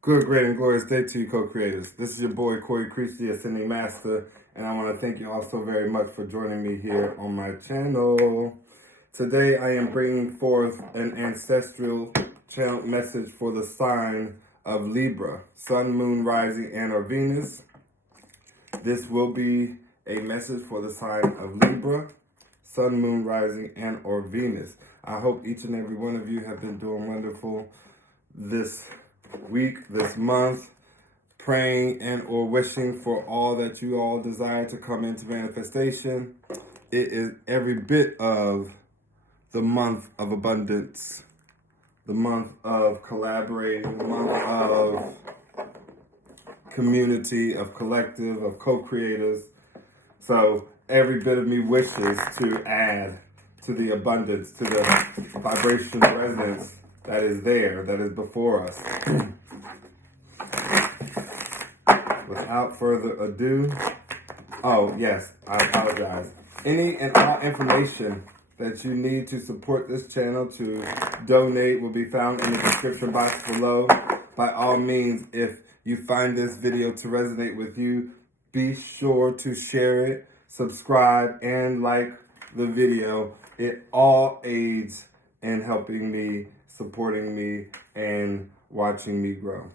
Good, great, and glorious day to you, co-creators. This is your boy, Corey Creech, the Ascending Master, and I want to thank you all so very much for joining me here on my channel. Today, I am bringing forth an ancestral channel message for the sign of Libra, Sun, Moon, Rising, and or Venus. This will be a message for the sign of Libra, Sun, Moon, Rising, and or Venus. I hope each and every one of you have been doing wonderful this week, this month, praying and or wishing for all that you all desire to come into manifestation. It is every bit of the month of abundance, the month of collaborating, the month of community, of collective, of co-creators. So every bit of me wishes to add to the abundance, to the vibrational resonance that is there, that is before us. Without further ado, oh yes, I apologize. Any and all information that you need to support this channel, to donate, will be found in the description box below. By all means, if you find this video to resonate with you, be sure to share it, subscribe, and like the video. It all aids in helping me, supporting me, and watching me grow.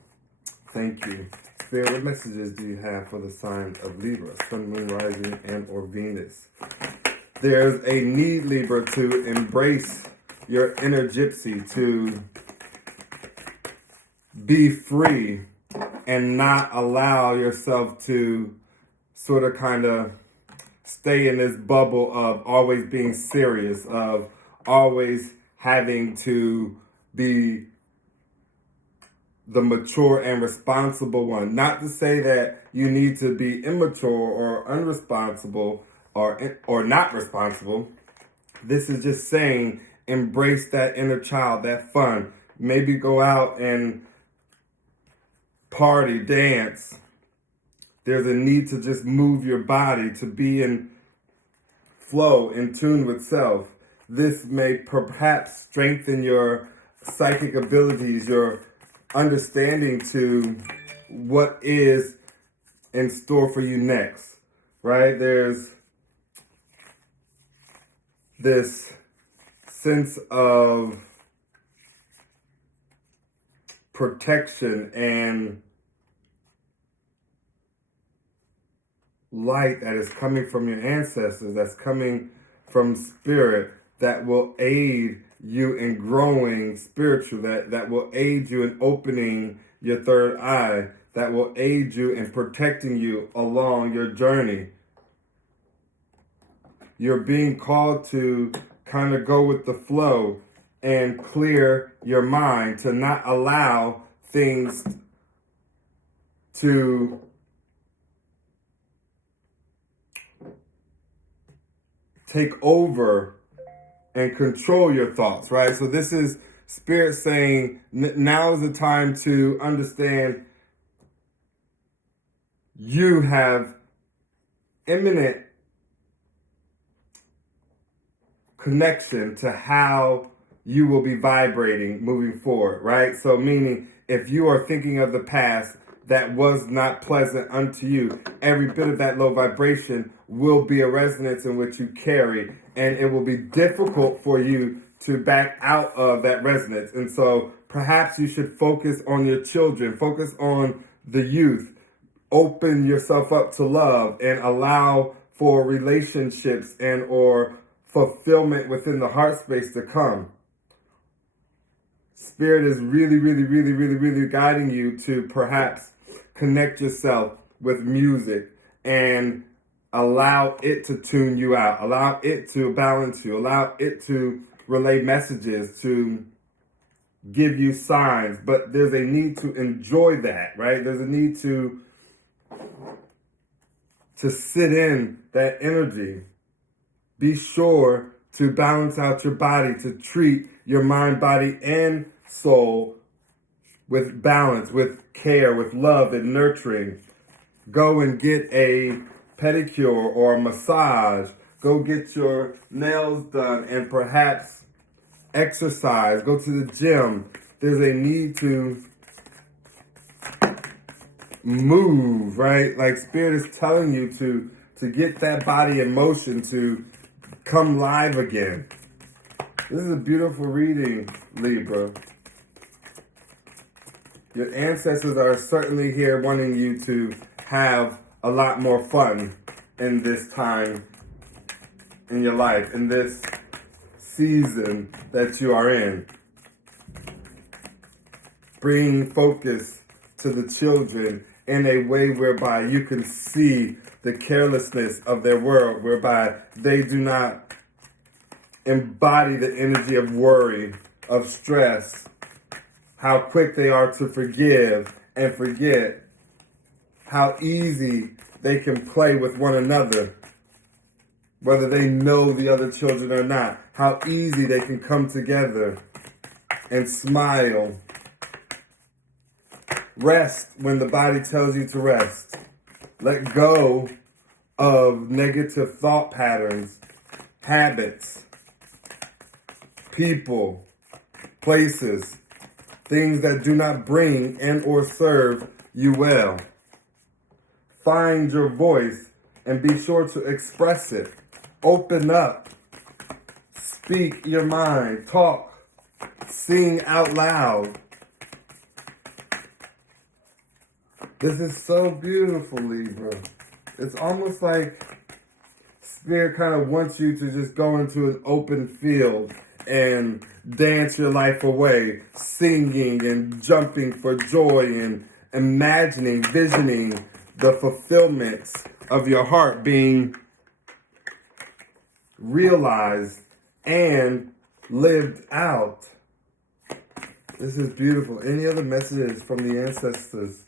Thank you. Spirit, what messages do you have for the sign of Libra, Sun, Moon, Rising, and or Venus? There's a need, Libra, to embrace your inner gypsy, to be free and not allow yourself to sort of kind of stay in this bubble of always being serious, of always having to be the mature and responsible one. Not to say that you need to be immature or unresponsible or not responsible. This is just saying embrace that inner child, that fun. Maybe go out and party, dance. There's a need to just move your body, to be in flow, in tune with self. This may perhaps strengthen your psychic abilities, your understanding to what is in store for you next, right? There's this sense of protection and light that is coming from your ancestors, that's coming from spirit, that will aid you in growing spiritual, that will aid you in opening your third eye, that will aid you in protecting you along your journey. You're being called to kind of go with the flow and clear your mind, to not allow things to take over and control your thoughts, right? So this is Spirit saying now is the time to understand you have imminent connection to how you will be vibrating moving forward, right? So meaning if you are thinking of the past that was not pleasant unto you, every bit of that low vibration will be a resonance in which you carry, and it will be difficult for you to back out of that resonance. And so perhaps you should focus on your children, focus on the youth, open yourself up to love, and allow for relationships and or fulfillment within the heart space to come. Spirit is really guiding you to perhaps connect yourself with music and allow it to tune you out, allow it to balance you, allow it to relay messages, to give you signs. But there's a need to enjoy that, right? There's a need to sit in that energy. Be sure to balance out your body, to treat your mind, body, and soul with balance, with care, with love and nurturing. Go and get a pedicure or a massage. Go get your nails done and perhaps exercise. Go to the gym. There's a need to move, right? Like Spirit is telling you to get that body in motion, to come live again. This is a beautiful reading, Libra. Your ancestors are certainly here wanting you to have a lot more fun in this time in your life, in this season that you are in. Bring focus to the children in a way whereby you can see the carelessness of their world, whereby they do not embody the energy of worry, of stress, how quick they are to forgive and forget, how easy they can play with one another, whether they know the other children or not, how easy they can come together and smile. Rest when the body tells you to rest. Let go of negative thought patterns, habits, people, places, things that do not bring and or serve you well. Find your voice and be sure to express it. Open up. Speak your mind. Talk. Sing out loud. This is so beautiful, Libra. It's almost like Spirit kind of wants you to just go into an open field and dance your life away, singing and jumping for joy and imagining, visioning the fulfillments of your heart being realized and lived out. This is beautiful. Any other messages from the ancestors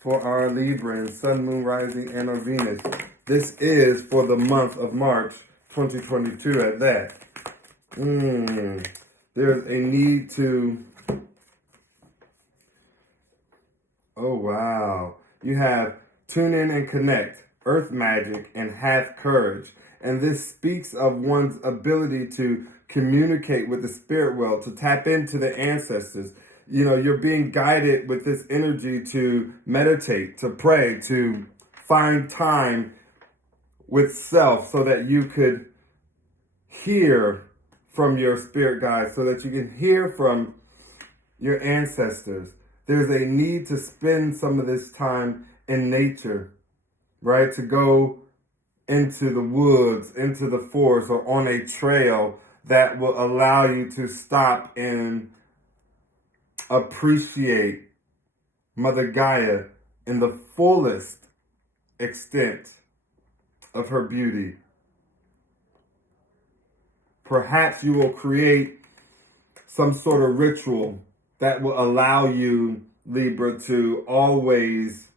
for our Libra and Sun, Moon, Rising, and our Venus? This is for the month of March 2022 at that. There's a need to... Oh, wow. You have tune in and connect, earth magic, and have courage. And this speaks of one's ability to communicate with the spirit world, to tap into the ancestors. You know, you're being guided with this energy to meditate, to pray, to find time with self so that you could hear from your spirit guides, so that you can hear from your ancestors. There's a need to spend some of this time in nature, right? To go into the woods, into the forest, or on a trail that will allow you to stop and appreciate Mother Gaia in the fullest extent of her beauty. Perhaps you will create some sort of ritual that will allow you, Libra, to always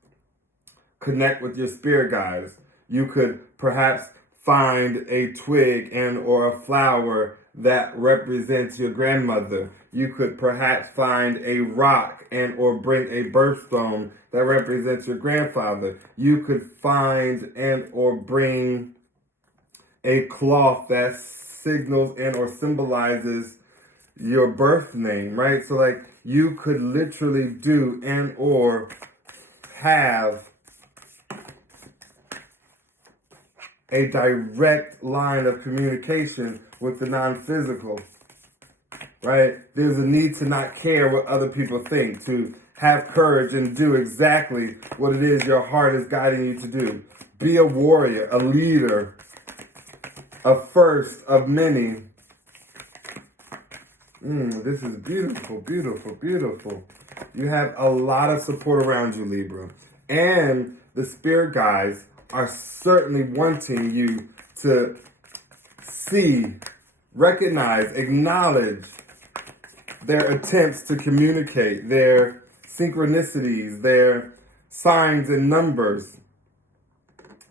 connect with your spirit guides. You could perhaps find a twig and or a flower that represents your grandmother. You could perhaps find a rock and or bring a birthstone that represents your grandfather. You could find and or bring a cloth that signals and or symbolizes your birth name, right? So like you could literally do and or have a direct line of communication with the non-physical, right? There's a need to not care what other people think, to have courage and do exactly what it is your heart is guiding you to do. Be a warrior, a leader, a first of many. This is beautiful, beautiful, beautiful. You have a lot of support around you, Libra. And the spirit guides are certainly wanting you to see, recognize, acknowledge their attempts to communicate, their synchronicities, their signs and numbers.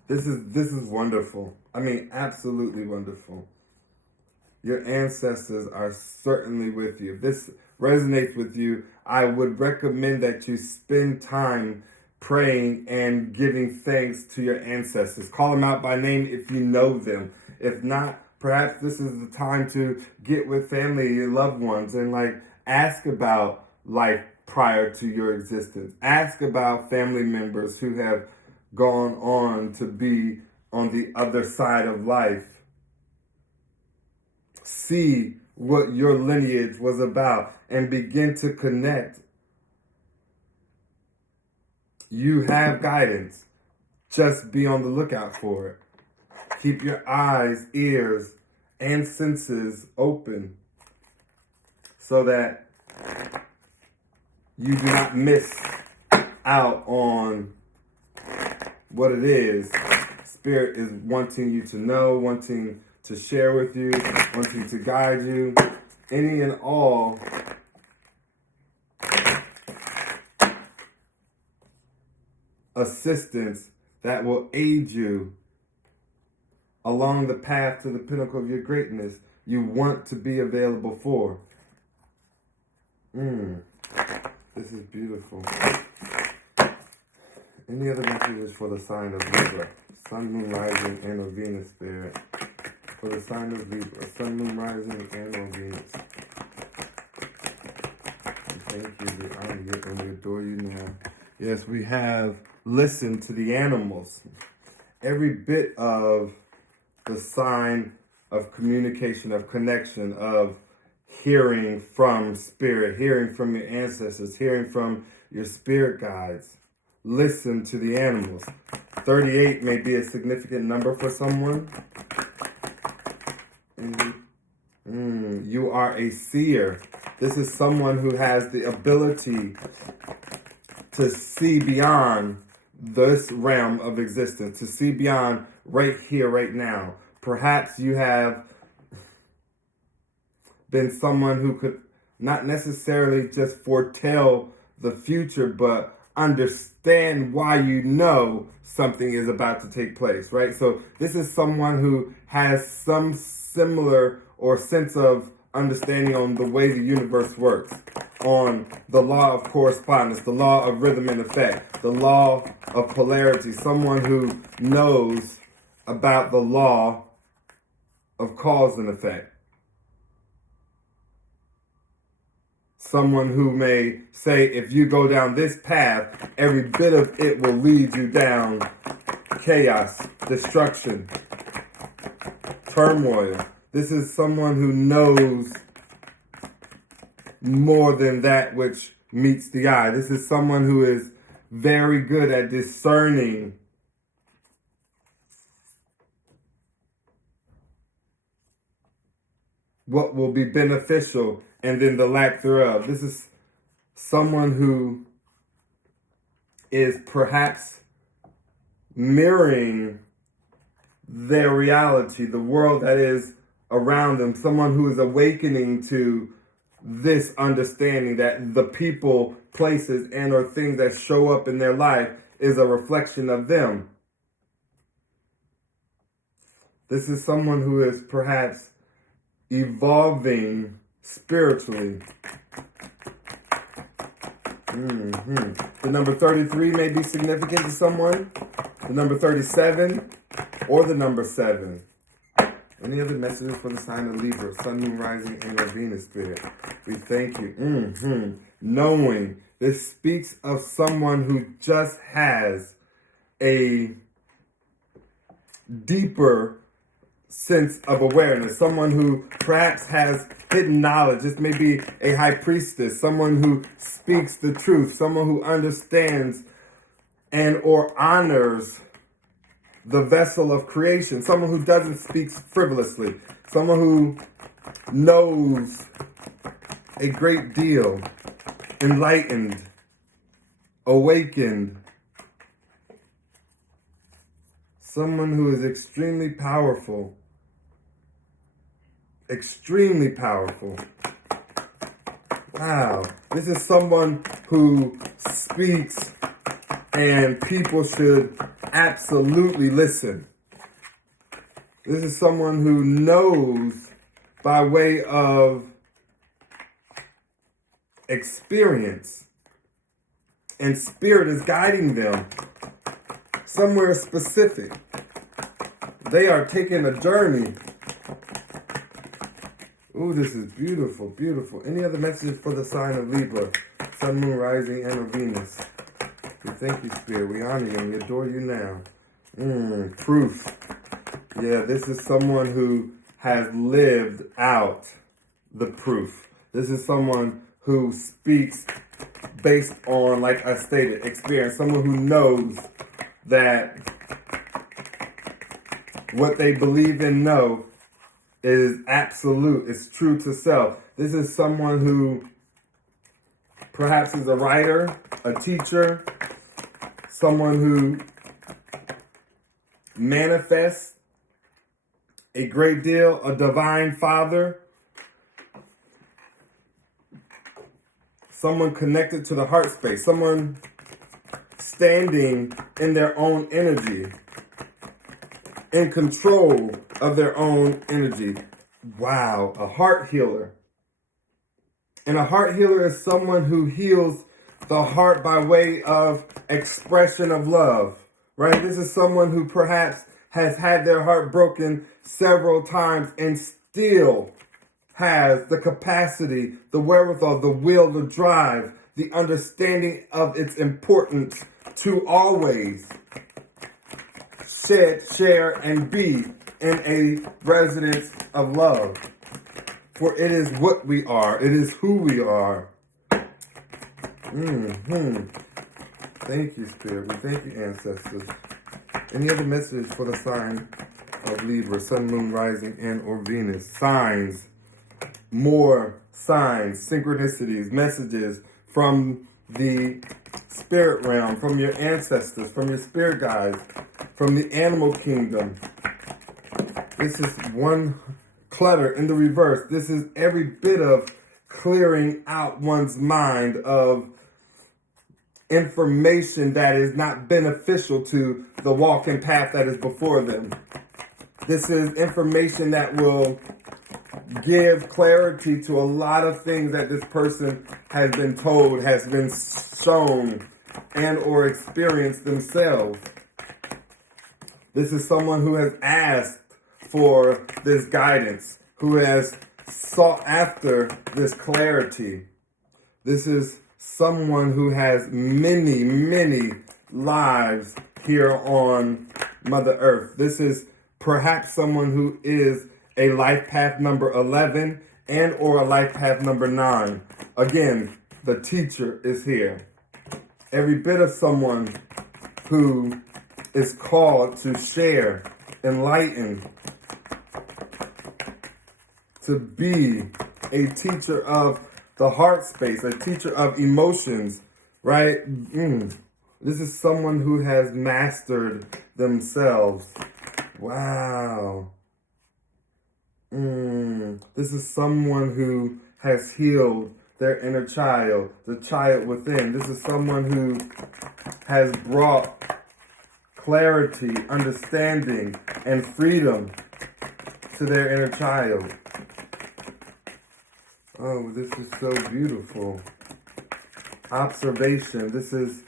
This is wonderful. I mean, absolutely wonderful. Your ancestors are certainly with you. If this resonates with you, I would recommend that you spend time praying and giving thanks to your ancestors. Call them out by name if you know them. If not, perhaps this is the time to get with family, your loved ones, and like ask about life prior to your existence. Ask about family members who have gone on to be on the other side of life. See what your lineage was about and begin to connect. You have guidance. Just be on the lookout for it. Keep your eyes, ears, and senses open so that you do not miss out on what it is Spirit is wanting you to know, wanting to share with you, wanting to guide you. Any and all assistance that will aid you along the path to the pinnacle of your greatness, you want to be available for. This is beautiful. Any other messages for the sign of Libra? Sun, Moon, Rising, and or Venus, Spirit. For the sign of Libra, Sun, Moon, Rising, and or Venus. Thank you, we honor you, and we adore you now. Yes, we have listened to the animals. Every bit of the sign of communication, of connection, of hearing from Spirit, hearing from your ancestors, hearing from your spirit guides. Listen to the animals. 38 may be a significant number for someone. You are a seer. This is someone who has the ability to see beyond this realm of existence, to see beyond right here, right now. Perhaps you have been someone who could not necessarily just foretell the future, but understand why you know something is about to take place, right? So this is someone who has some similar or sense of understanding on the way the universe works, on the law of correspondence, the law of rhythm and effect, the law of polarity, someone who knows about the law of cause and effect. Someone who may say, if you go down this path, every bit of it will lead you down chaos, destruction, turmoil. This is someone who knows more than that which meets the eye. This is someone who is very good at discerning what will be beneficial and then the lack thereof. This is someone who is perhaps mirroring their reality, the world that is around them. Someone who is awakening to this understanding that the people, places, and or things that show up in their life is a reflection of them. This is someone who is perhaps evolving spiritually. The number 33 may be significant to someone. The number 37 or the number 7. Any other messages for the sign of Libra, Sun, Moon, Rising, and or Venus, Spirit? We thank you. Knowing. This speaks of someone who just has a deeper sense of awareness. Someone who perhaps has hidden knowledge. This may be a high priestess. Someone who speaks the truth. Someone who understands and or honors the vessel of creation. Someone who doesn't speak frivolously. Someone who knows a great deal. Enlightened. Awakened. Someone who is extremely powerful. Extremely powerful. Wow. This is someone who speaks and people should absolutely listen. This is someone who knows by way of experience, and Spirit is guiding them somewhere specific. They are taking a journey. Ooh, this is beautiful, beautiful. Any other messages for the sign of Libra? sun, moon, rising, and or Venus. We thank you, Spirit. We honor you and we adore you now. Proof. Yeah, this is someone who has lived out the proof. This is someone who speaks based on, like I stated, experience. Someone who knows that what they believe and know is absolute, it's true to self. This is someone who perhaps is a writer, a teacher, someone who manifests a great deal, a divine father, someone connected to the heart space, someone standing in their own energy, in control of their own energy. Wow, a heart healer. And a heart healer is someone who heals the heart by way of expression of love, right? This is someone who perhaps has had their heart broken several times and still has the capacity, the wherewithal, the will, the drive, the understanding of its importance to always share, and be in a residence of love. For it is what we are. It is who we are. Thank you, Spirit. We thank you, ancestors. Any other message for the sign of Libra, sun, moon, rising, and or Venus? Signs. More signs, synchronicities, messages from the spirit realm, from your ancestors, from your spirit guides, from the animal kingdom. This is one clutter in the reverse. This is every bit of clearing out one's mind of information that is not beneficial to the walking path that is before them. This is information that will give clarity to a lot of things that this person has been told, has been shown, and or experienced themselves. This is someone who has asked for this guidance, who has sought after this clarity. This is someone who has many, many lives here on Mother Earth. This is perhaps someone who is a life path number 11 and or a life path number 9. Again, the teacher is here. Every bit of someone who is called to share, enlighten, to be a teacher of the heart space, a teacher of emotions, right? This is someone who has mastered themselves. Wow. This is someone who has healed their inner child, the child within. This is someone who has brought clarity, understanding, and freedom to their inner child. Oh, this is so beautiful. Observation. This is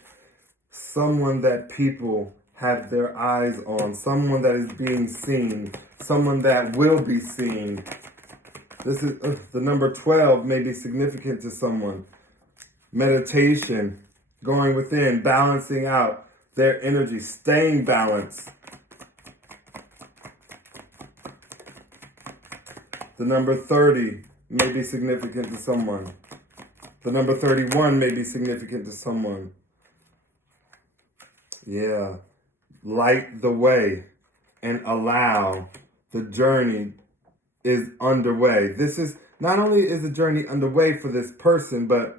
someone that people have their eyes on, someone that is being seen, someone that will be seen. This is the number 12 may be significant to someone. Meditation, going within, balancing out their energy, staying balanced. The number 30 may be significant to someone. The number 31 may be significant to someone. Yeah. Light the way and allow. The journey is underway. This is not only is the journey underway for this person, but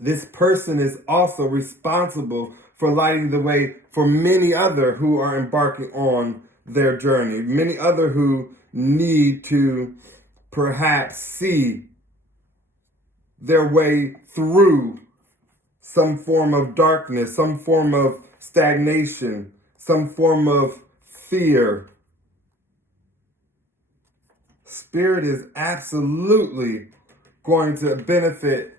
this person is also responsible for lighting the way for many other who are embarking on their journey. Many other who need to perhaps see their way through some form of darkness, some form of stagnation, some form of fear. Spirit is absolutely going to benefit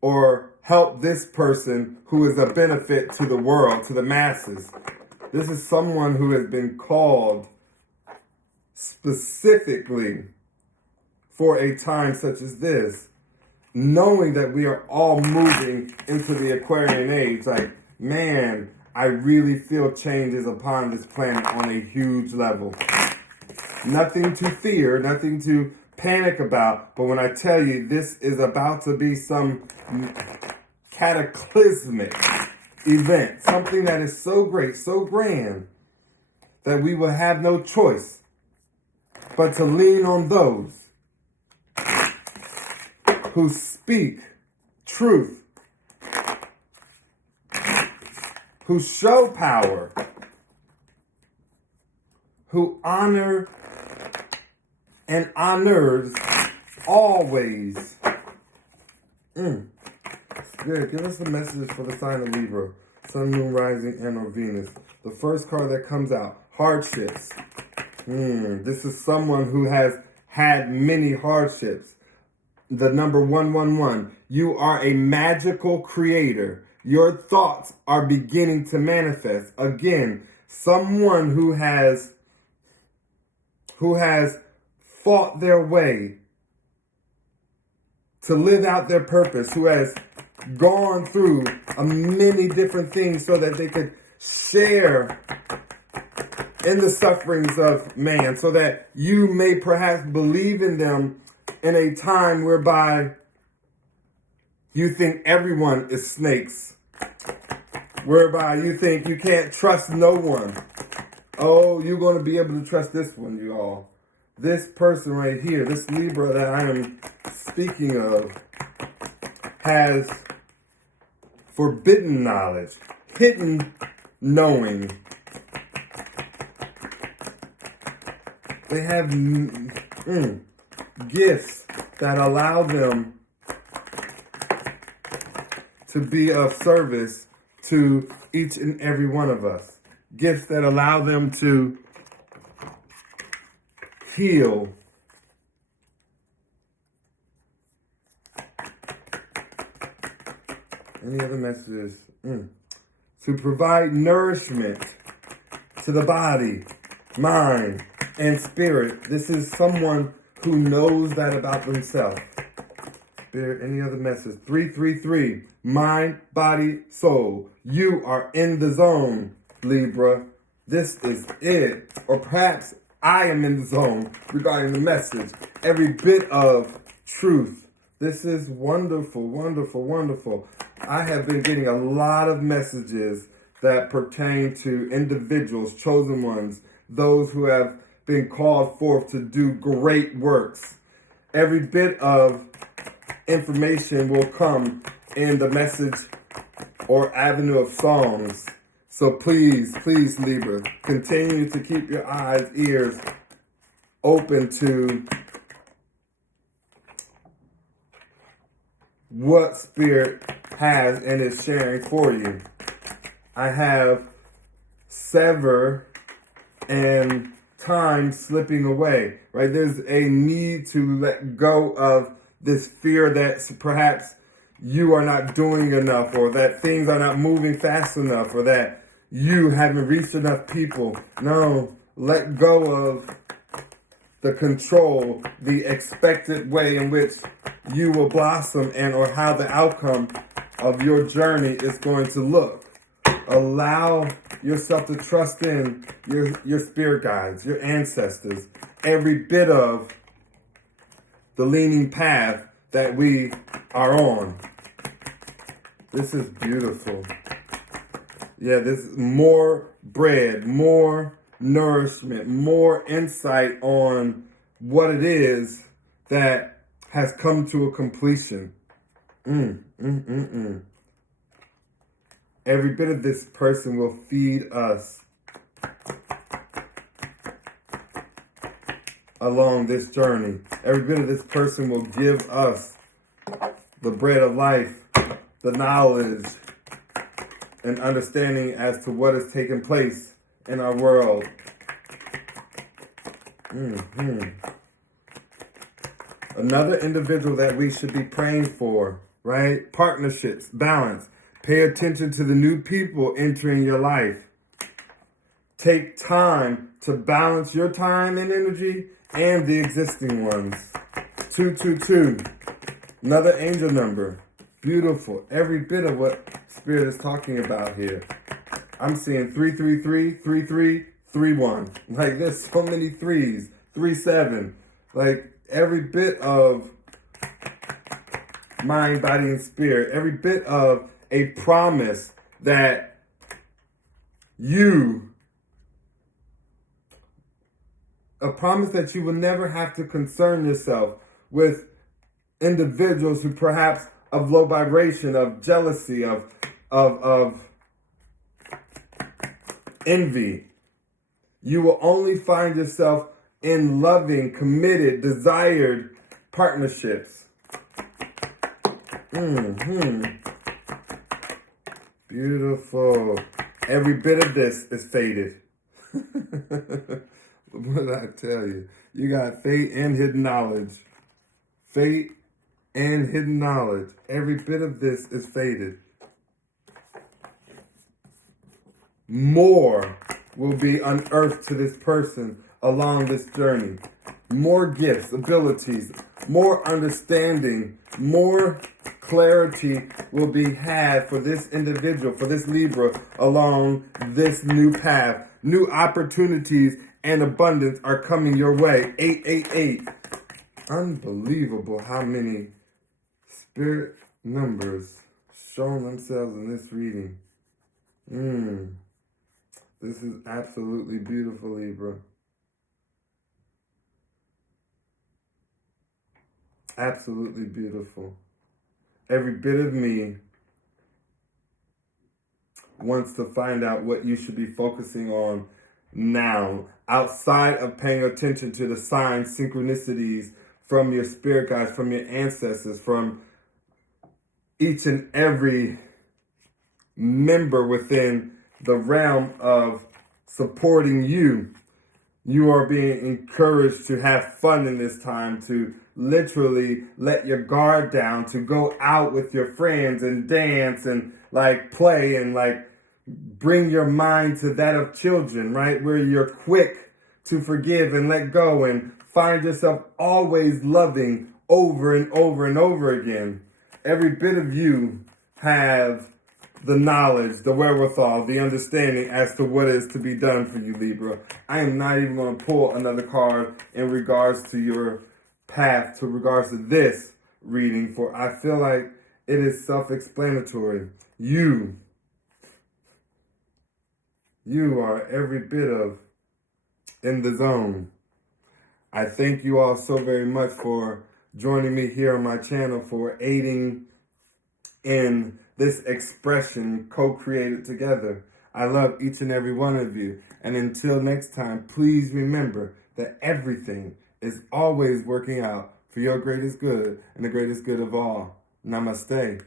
or help this person who is a benefit to the world, to the masses. This is someone who has been called specifically for a time such as this. knowing that we are all moving into the Aquarian age. Like, man, I really feel changes upon this planet on a huge level. Nothing to fear, nothing to panic about. But when I tell you this is about to be some cataclysmic event, something that is so great, so grand, that we will have no choice but to lean on those who speak truth, who show power, who honor and honors always. Spirit, give us the messages for the sign of Libra, Sun, Moon, Rising, and or Venus. The first card that comes out, hardships. This is someone who has had many hardships. The number 111. You are a magical creator. Your thoughts are beginning to manifest. Again, someone who has fought their way to live out their purpose, who has gone through many different things so that they could share in the sufferings of man, so that you may perhaps believe in them in a time whereby you think everyone is snakes, whereby you think you can't trust no one. Oh, you're going to be able to trust this one, you all. This person right here, this Libra that I am speaking of, has forbidden knowledge, hidden knowing. They have gifts that allow them to be of service to each and every one of us. Gifts that allow them to heal. Any other messages? To provide nourishment to the body, mind, and spirit. This is someone who knows that about themselves. Spirit, any other message? 333. Mind, body, soul. You are in the zone, Libra. This is it. Or perhaps I am in the zone regarding the message. Every bit of truth. This is wonderful, wonderful, wonderful. I have been getting a lot of messages that pertain to individuals, chosen ones, those who have been called forth to do great works. Every bit of information will come in the message or avenue of songs. So please, please, Libra, continue to keep your eyes, ears open to what Spirit has and is sharing for you. I have sever and time slipping away, right? There's a need to let go of this fear that perhaps you are not doing enough, or that things are not moving fast enough, or that you haven't reached enough people. No, let go of the control, the expected way in which you will blossom and or how the outcome of your journey is going to look. Allow yourself to trust in your spirit guides, your ancestors, every bit of the leaning path that we are on. This is beautiful. Yeah, this is more bread, more nourishment, more insight on what it is that has come to a completion. Every bit of this person will feed us along this journey. Every bit of this person will give us the bread of life, the knowledge, and understanding as to what is taking place in our world. Another individual that we should be praying for, right? Partnerships, balance. Pay attention to the new people entering your life. Take time to balance your time and energy and the existing ones. 222. Another angel number. Beautiful. Every bit of what Spirit is talking about here. I'm seeing 333, 3331. Like there's so many threes. 37. Like every bit of mind, body, and spirit. Every bit of a promise that you will never have to concern yourself with individuals who perhaps of low vibration, of jealousy, of envy. You will only find yourself in loving, committed, desired partnerships. Beautiful. Every bit of this is fated. What did I tell you? You got fate and hidden knowledge. Fate and hidden knowledge. Every bit of this is fated. More will be unearthed to this person along this journey. More gifts, abilities, more understanding, more clarity will be had for this individual, for this Libra, along this new path. New opportunities and abundance are coming your way. 888. Unbelievable how many spirit numbers showing themselves in this reading. This is absolutely beautiful, Libra. Absolutely beautiful. Every bit of me wants to find out what you should be focusing on now, outside of paying attention to the signs, synchronicities from your spirit guides, from your ancestors, from each and every member within the realm of supporting you. You are being encouraged to have fun in this time, to literally let your guard down, to go out with your friends and dance and like play and like bring your mind to that of children, right? Where you're quick to forgive and let go and find yourself always loving over and over and over again. Every bit of you have the knowledge, the wherewithal, the understanding as to what is to be done for you, Libra. I am not even going to pull another card in regards to your path, to regards to this reading, for I feel like it is self-explanatory. You are every bit of in the zone. I thank you all so very much for joining me here on my channel, for aiding in this expression co-created together. I love each and every one of you. And until next time, please remember that everything is always working out for your greatest good and the greatest good of all. Namaste.